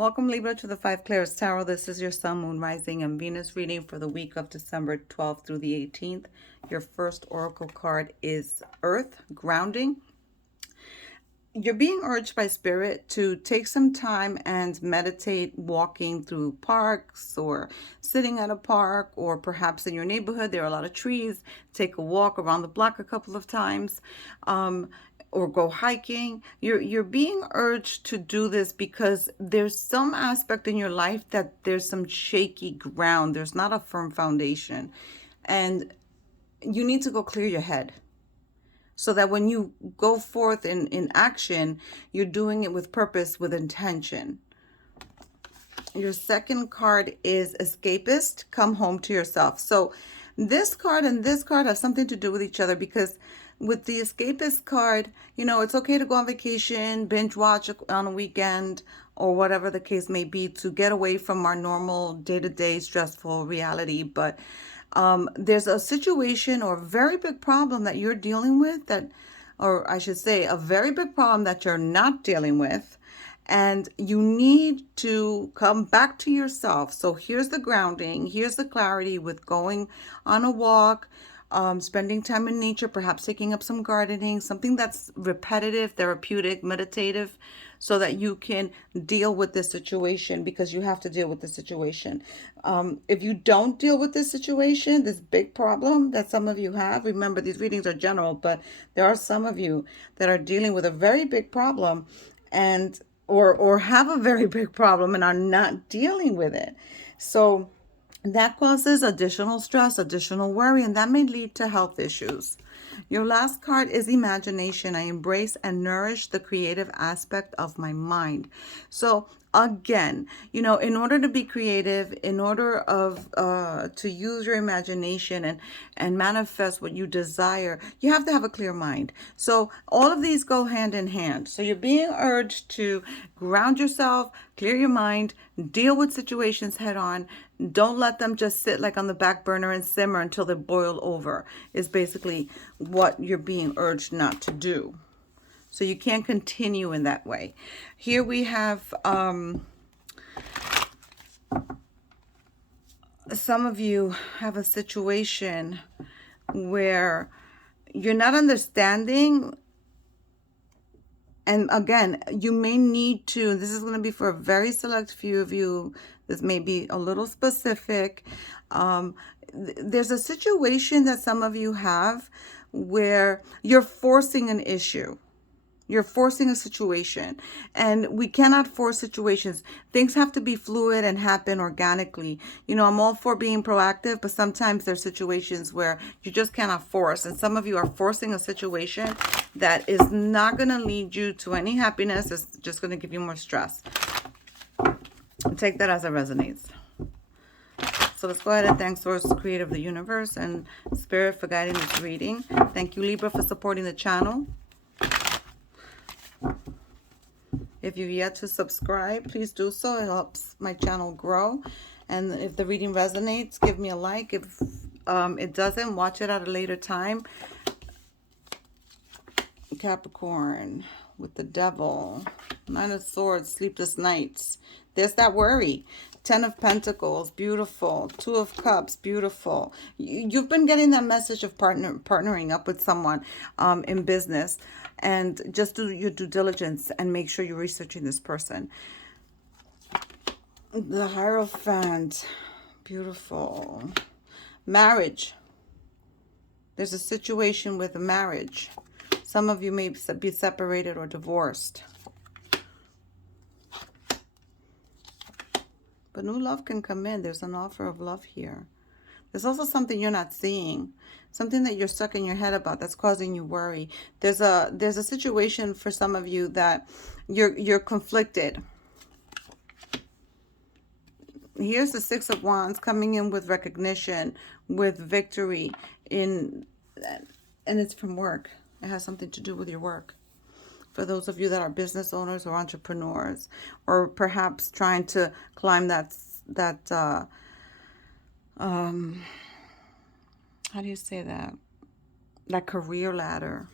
Welcome, Libra, to the Five Clairs Tarot. This is your Sun, Moon, Rising, and Venus reading for the week of December 12th through the 18th. Your first oracle card is Earth, grounding. You're being urged by Spirit to take some time and meditate walking through parks or sitting at a park, or perhaps in your neighborhood there are a lot of trees. Take a walk around the block a couple of times, or go hiking. You're being urged to do this because there's some aspect in your life that there's some shaky ground. There's not a firm foundation, and you need to go clear your head, so that when you go forth in action, you're doing it with purpose, with intention. Your second card is Escapist, come home to yourself. So this card and this card have something to do with each other, because with the Escapist card, it's okay to go on vacation, binge watch on a weekend, or whatever the case may be, to get away from our normal day-to-day stressful reality. But there's a situation or a very big problem that you're dealing with, or I should say, a very big problem that you're not dealing with, and you need to come back to yourself. So here's the grounding, here's the clarity with going on a walk, spending time in nature, perhaps taking up some gardening, something that's repetitive, therapeutic, meditative, so that you can deal with this situation, because you have to deal with the situation. If you don't deal with this situation, this big problem that some of you have, remember these readings are general, but there are some of you that are dealing with a very big problem, and or have a very big problem and are not dealing with it. So that causes additional stress, additional worry, and that may lead to health issues. Your last card is Imagination. I embrace and nourish the creative aspect of my mind. So again, in order to be creative, in order to use your imagination and manifest what you desire, you have to have a clear mind. So all of these go hand in hand. So you're being urged to ground yourself, clear your mind, deal with situations head on. Don't let them just sit like on the back burner and simmer until they boil over, is basically what you're being urged not to do. So you can't continue in that way. Here we have some of you have a situation where you're not understanding. And again, you may need to, this is going to be for a very select few of you. This may be a little specific. There's a situation that some of you have where you're forcing an issue. You're forcing a situation, and we cannot force situations. Things have to be fluid and happen organically. I'm all for being proactive, but sometimes there's situations where you just cannot force. And some of you are forcing a situation that is not going to lead you to any happiness. It's just going to give you more stress. Take that as it resonates. So let's go ahead and thank Source, Creator of the Universe, and Spirit for guiding this reading. Thank you, Libra, for supporting the channel. If you've yet to subscribe, please do so. It helps my channel grow. And if the reading resonates, give me a like. If it doesn't, watch it at a later time. Capricorn with the Devil. Nine of Swords, sleepless nights. There's that worry. Ten of Pentacles, beautiful. Two of Cups, beautiful. You've been getting that message of partnering up with someone in business. And just do your due diligence and make sure you're researching this person. The Hierophant, beautiful. Marriage. There's a situation with a marriage. Some of you may be separated or divorced. But new love can come in. There's an offer of love here. There's also something you're not seeing. Something that you're stuck in your head about that's causing you worry. There's a situation for some of you that you're conflicted. Here's the Six of Wands coming in with recognition, with victory and it's from work. It has something to do with your work. For those of you that are business owners or entrepreneurs, or perhaps trying to climb that how do you say that? That career ladder.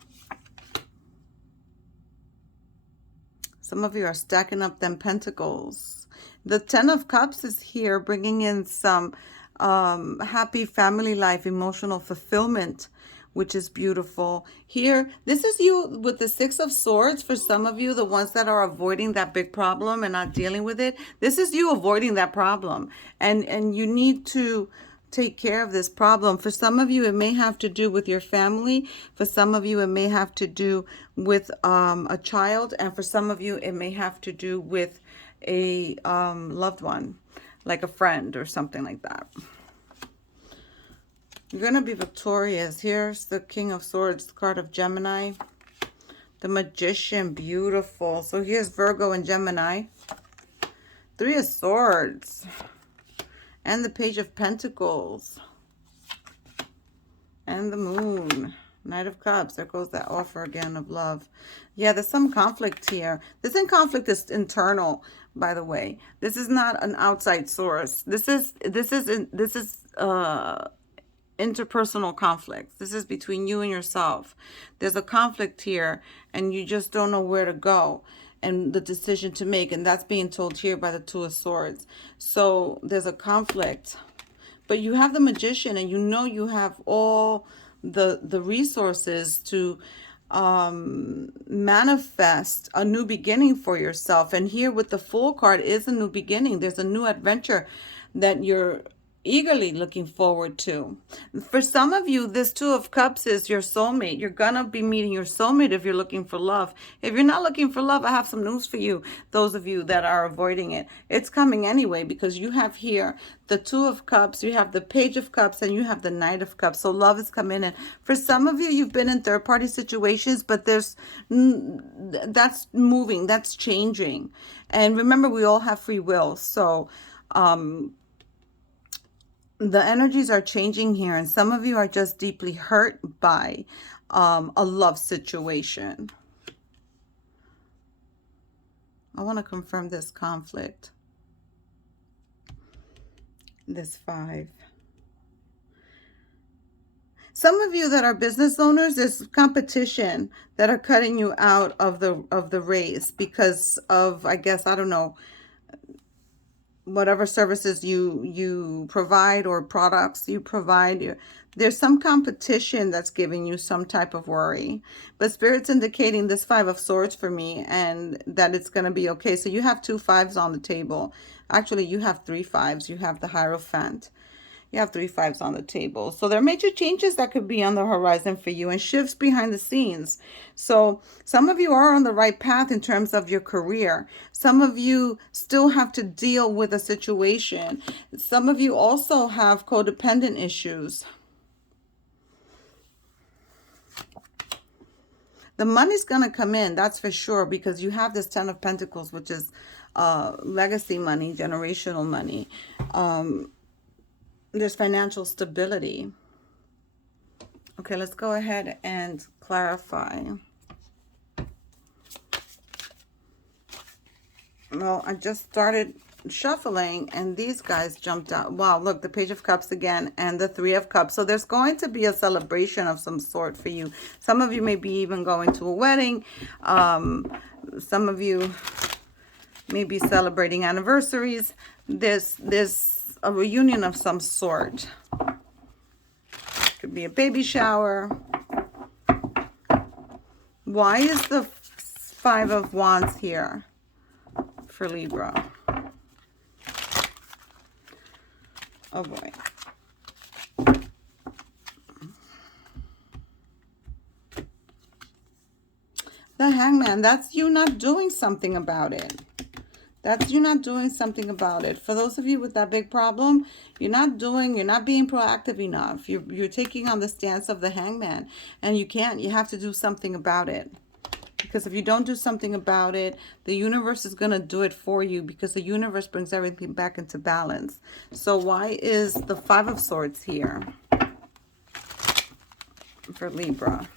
Some of you are stacking up them pentacles. The Ten of Cups is here, bringing in some happy family life, emotional fulfillment, which is beautiful. Here, this is you with the Six of Swords. For some of you, the ones that are avoiding that big problem and not dealing with it, this is you avoiding that problem. And you need to take care of this problem. For some of you, it may have to do with your family. For some of you, it may have to do with a child. And for some of you, it may have to do with a loved one, like a friend or something like that. You're going to be victorious. Here's the King of Swords, the card of Gemini. The Magician, beautiful. So here's Virgo and Gemini. Three of Swords. And the Page of Pentacles. And the Moon. Knight of Cups. There goes that offer again of love. Yeah, there's some conflict here. This conflict is internal, by the way. This is not an outside source. This is interpersonal conflicts. This is between you and yourself. There's a conflict here and you just don't know where to go and the decision to make, and that's being told here by the Two of Swords. So there's a conflict, but you have the Magician and you know you have all the resources to manifest a new beginning for yourself. And here with the Fool card is a new beginning. There's a new adventure that you're eagerly looking forward to. For some of you, this Two of Cups is your soulmate. You're gonna be meeting your soulmate if you're looking for love. If you're not looking for love, I have some news for you. Those of you that are avoiding it, it's coming anyway, because you have here the Two of Cups, you have the Page of Cups, and you have the Knight of Cups. So love is coming in. For some of you, you've been in third-party situations, but that's moving, that's changing. And remember, we all have free will. So the energies are changing here, and some of you are just deeply hurt by a love situation. I want to confirm this conflict. This 5. Some of you that are business owners, there's competition that are cutting you out of the race because of, I guess, I don't know, whatever services you provide or products you provide. There's some competition that's giving you some type of worry, but Spirit's indicating this 5 of Swords for me, and that it's going to be okay. So you have 2 5s on the table. Actually, you have 3 5s. You have the Hierophant. You have 3 5s on the table. So there are major changes that could be on the horizon for you and shifts behind the scenes. So some of you are on the right path in terms of your career. Some of you still have to deal with a situation. Some of you also have codependent issues. The money's going to come in, that's for sure, because you have this 10 of Pentacles, which is legacy money, generational money. There's financial stability. Okay, let's go ahead and clarify. Well, I just started shuffling and these guys jumped out. Wow, look, the Page of Cups again and the 3 of Cups. So there's going to be a celebration of some sort for you. Some of you may be even going to a wedding. Some of you may be celebrating anniversaries. There's a reunion of some sort. Could be a baby shower. Why is the 5 of Wands here for Libra? Oh boy. The Hangman, that's you not doing something about it. That's you not doing something about it. For those of you with that big problem, you're not being proactive enough. You're taking on the stance of the Hangman, and you can't. You have to do something about it. Because if you don't do something about it, the universe is going to do it for you, because the universe brings everything back into balance. So why is the 5 of Swords here for Libra?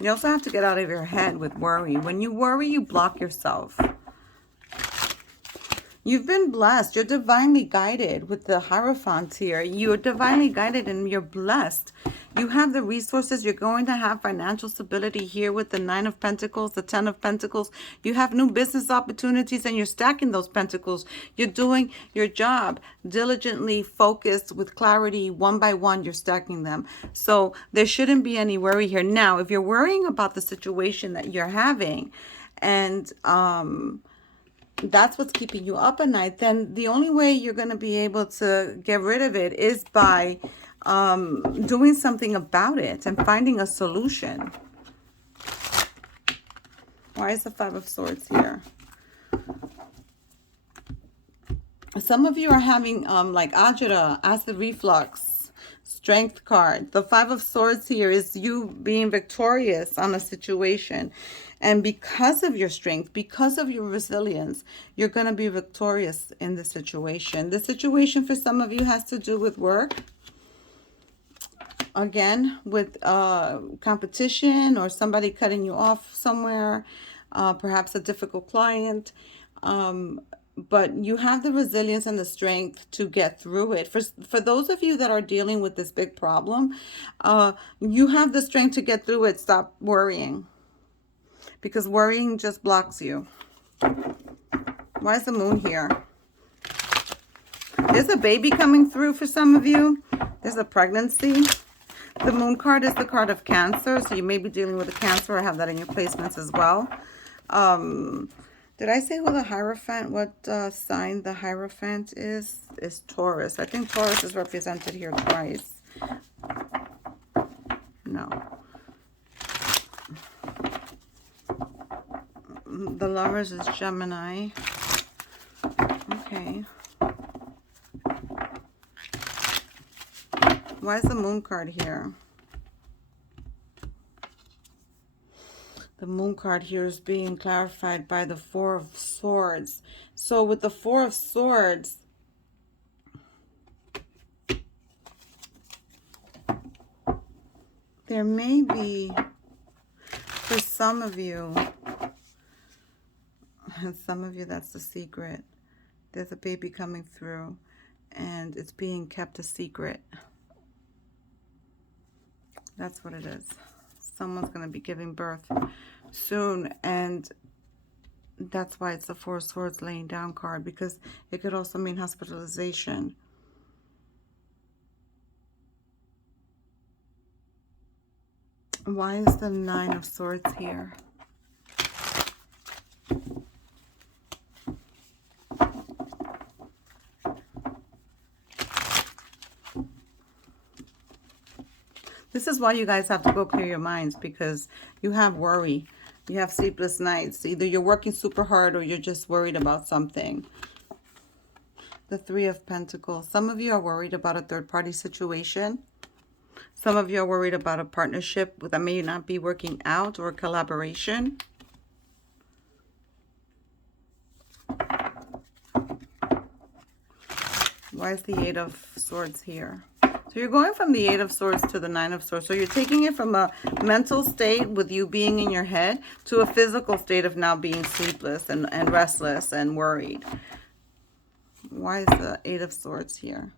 You also have to get out of your head with worry. When you worry, you block yourself. You've been blessed. You're divinely guided with the Hierophant here. You're divinely guided and you're blessed. You have the resources. You're going to have financial stability here with the 9 of Pentacles, the 10 of Pentacles. You have new business opportunities and you're stacking those pentacles. You're doing your job diligently, focused with clarity, one by one, you're stacking them. So there shouldn't be any worry here. Now, if you're worrying about the situation that you're having and that's what's keeping you up at night, then the only way you're going to be able to get rid of it is by doing something about it and finding a solution. Why is the 5 of Swords here? Some of you are having like agita, acid reflux, strength card. The 5 of Swords here is you being victorious on a situation. And because of your strength, because of your resilience, you're going to be victorious in the situation. The situation for some of you has to do with work. Again, with competition or somebody cutting you off somewhere, perhaps a difficult client. But you have the resilience and the strength to get through it. For those of you that are dealing with this big problem, you have the strength to get through it. Stop worrying. Because worrying just blocks you. Why is the Moon here? There's a baby coming through for some of you. There's a pregnancy. The Moon card is the card of Cancer. So you may be dealing with a Cancer. I have that in your placements as well. Did I say who the Hierophant, what sign the Hierophant is? Is Taurus. I think Taurus is represented here twice. No. The Lovers is Gemini. Okay. Why is the Moon card here? The Moon card here is being clarified by the 4 of Swords. So with the 4 of Swords, there may be, for some of you, and some of you that's the secret, there's a baby coming through and it's being kept a secret. That's what it is. Someone's going to be giving birth soon, and that's why it's the 4 of Swords laying down card, because it could also mean hospitalization. Why is the 9 of Swords here? This is why you guys have to go clear your minds, because you have worry. You have sleepless nights. Either you're working super hard or you're just worried about something. The 3 of Pentacles. Some of you are worried about a third-party situation. Some of you are worried about a partnership that may not be working out, or a collaboration. Why is the 8 of Swords here? So you're going from the 8 of Swords to the 9 of Swords. So you're taking it from a mental state with you being in your head to a physical state of now being sleepless and restless and worried. Why is the 8 of Swords here?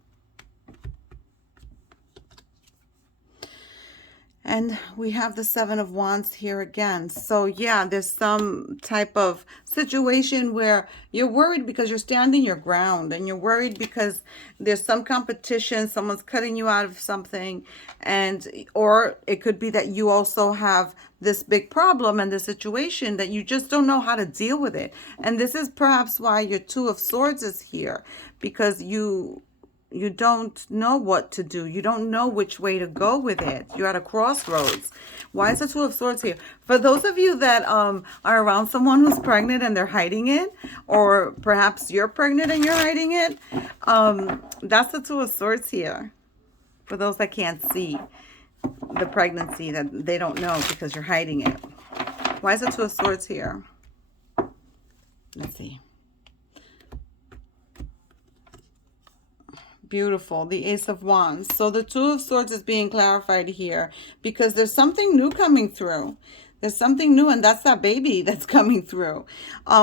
And we have the 7 of Wands here again. So yeah, there's some type of situation where you're worried because you're standing your ground, and you're worried because there's some competition, someone's cutting you out of something, and or it could be that you also have this big problem and the situation that you just don't know how to deal with it. And this is perhaps why your 2 of Swords is here, because you don't know what to do. You don't know which way to go with it. You're at a crossroads. Why is the 2 of Swords here? For those of you that are around someone who's pregnant and they're hiding it, or perhaps you're pregnant and you're hiding it, that's the 2 of Swords here. For those that can't see the pregnancy, that they don't know because you're hiding it. Why is the 2 of Swords here? Let's see. Beautiful. The Ace of Wands. So the 2 of Swords is being clarified here because there's something new coming through. There's something new, and that's that baby that's coming through.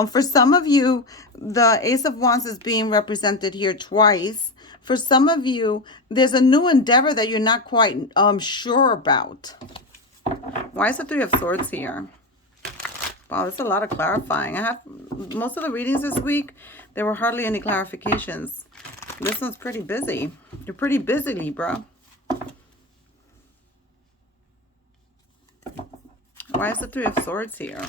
For some of you, the Ace of Wands is being represented here twice. For some of you, there's a new endeavor that you're not quite sure about. Why is the Three of Swords here? Wow, that's a lot of clarifying. I have most of the readings this week, there were hardly any clarifications. This one's pretty busy. You're pretty busy, Libra. Why is the Three of Swords here?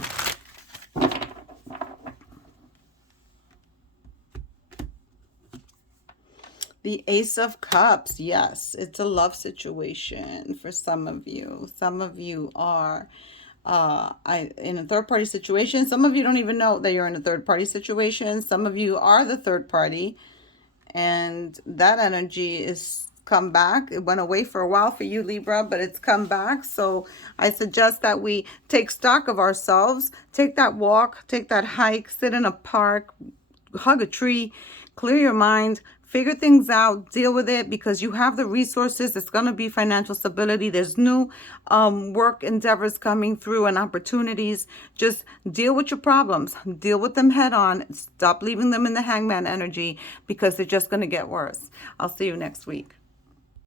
The Ace of Cups. Yes, it's a love situation for some of you. Some of you are in a third-party situation. Some of you don't even know that you're in a third-party situation. Some of you are the third party, and that energy is come back. It went away for a while for you, Libra, but it's come back. So I suggest that we take stock of ourselves, take that walk, take that hike, sit in a park, hug a tree, clear your mind, figure things out, deal with it, because you have the resources. It's going to be financial stability. There's new work endeavors coming through and opportunities. Just deal with your problems. Deal with them head on. Stop leaving them in the hangman energy, because they're just going to get worse. I'll see you next week.